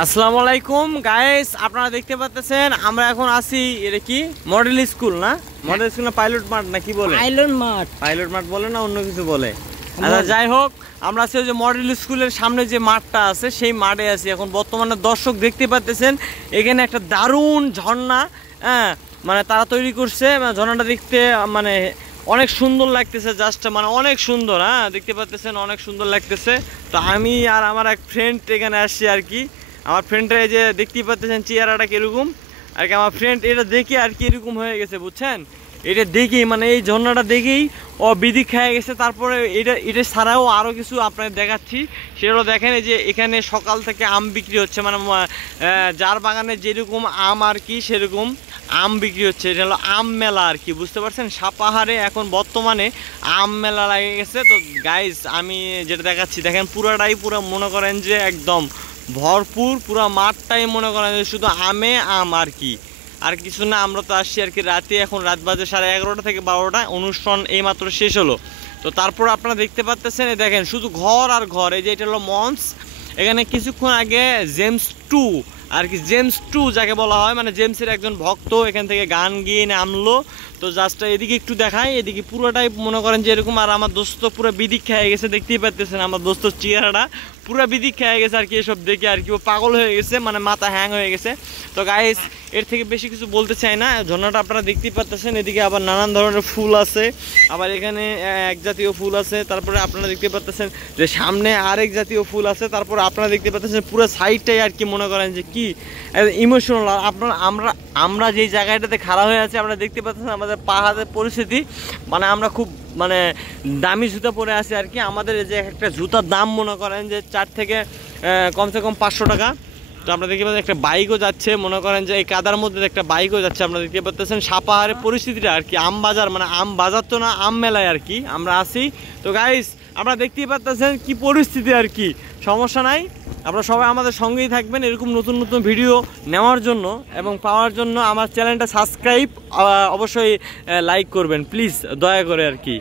আসসালামু আলাইকুম গাইস, আপনারা দেখতে পাচ্ছেন আমরা এখন আছি এটা কি মডেল স্কুল না মডেল স্কুল না পাইলট মাঠ না কি বলে পাইলট মাঠ বলে না অন্য কিছু বলে। আচ্ছা যাই হোক, আমরা আছি যে মডেল স্কুলের সামনে যে মাঠটা আছে সেই মাঠে আছি এখন। বর্তমানে দর্শক দেখতে পাচ্ছেন এখানে একটা দারুণ ঝর্ণা, হ্যাঁ মানে তারা তৈরি করছে। ঝর্ণাটা দেখতে মানে অনেক সুন্দর লাগতেছে, জাস্ট মানে অনেক সুন্দর, হ্যাঁ দেখতে পাচ্ছেন অনেক সুন্দর লাগতেছে। তো আমি আর আমার এক ফ্রেন্ড এখানে আসছি আর কি। আমার ফ্রেন্ডরা এই যে দেখতেই পাচ্ছেন চেহারাটা কীরকম আর কি। আমার ফ্রেন্ড এটা দেখে আর কি এরকম হয়ে গেছে বুঝছেন, এটা দেখেই মানে এই ঝর্ণাটা দেখেই ও বিধি খেয়ে গেছে। তারপরে এটা ছাড়াও আরও কিছু আপনাদের দেখাচ্ছি, সেগুলো দেখেন। এই যে এখানে সকাল থেকে আম বিক্রি হচ্ছে, মানে যার বাগানে যেরকম আম আর কি সেরকম আম বিক্রি হচ্ছে। এটা হলো আম মেলা আর কি, বুঝতে পারছেন। সাপাহারে এখন বর্তমানে আম মেলা লাগে গেছে। তো গাইজ আমি যেটা দেখাচ্ছি দেখেন, পুরাটাই পুরো মনে করেন যে একদম ভরপুর, পুরো মাঠটাই মনে করেন যে শুধু আমে আম আর কি, আর কিছু না। আমরা তো আসছি আর কি রাতে, এখন রাত বাজে 11:30 থেকে 12টা, অনুষ্ঠান এইমাত্র শেষ হলো। তো তারপর আপনারা দেখতে পাচ্ছেন এই দেখেন শুধু ঘর আর ঘর। এই যে এটা হলো মঞ্চ, এখানে কিছুক্ষণ আগে জেমস 2 আর কি, জেমস 2 যাকে বলা হয়, মানে জেমসের একজন ভক্ত এখান থেকে গান গিয়ে নামলো। তো জাস্ট এদিকে একটু দেখাই, এদিকে পুরোটাই মনে করেন যে এরকম। আর আমার দোস্ত পুরো বিদিক খেয়ে গেছে, দেখতেই পাচ্ছেন আমার দোস্তর চেহারাটা পুরো বিদিক খেয়ে গেছে আর কি। এসব দেখে আর কি ও পাগল হয়ে গেছে, মানে মাথা হ্যাং হয়ে গেছে। তো গাইস এর থেকে বেশি কিছু বলতে চাই না। ঝর্ণাটা আপনারা দেখতেই পাচ্ছেন, এদিকে আবার নানান ধরনের ফুল আছে, আবার এখানে এক জাতীয় ফুল আছে। তারপরে আপনারা দেখতে পাচ্ছেন যে সামনে আরেক জাতীয় ফুল আছে। তারপরে আপনারা দেখতে পাচ্ছেন পুরো সাইডটাই আর কি মনে করেন যে কি ইমোশনাল। আর আপনারা আমরা যেই জায়গাটাতে খাড়া হয়ে আছি, আমরা দেখতে পাচ্ছেন আমাদের পাহাড়ের পরিস্থিতি, মানে আমরা খুব মানে দামি জুতা পরে আছি আর কি। আমাদের যে একটা জুতার দাম মনে করেন যে 4 থেকে কমসে কম 500 টাকা। তো আমরা দেখতে পাচ্ছি একটা বাইকও যাচ্ছে, মনে করেন যে এই কাদার মধ্যে একটা বাইকও যাচ্ছে। আমরা দেখতে পাচ্ছেন সাপাহারের পরিস্থিতিটা আর কি, আম বাজার, মানে আম বাজার তো না, আম মেলায় আর কি আমরা আছি। তো গাইস আমরা দেখতেই পাচ্ছেন কি পরিস্থিতি আর কি, সমস্যা নাই। আপনারা সবাই আমাদের সঙ্গেই থাকবেন এরকম নতুন নতুন ভিডিও নেওয়ার জন্য এবং পাওয়ার জন্য। আমার চ্যানেলটা সাবস্ক্রাইব অবশ্যই লাইক করবেন প্লিজ, দয়া করে আর কি।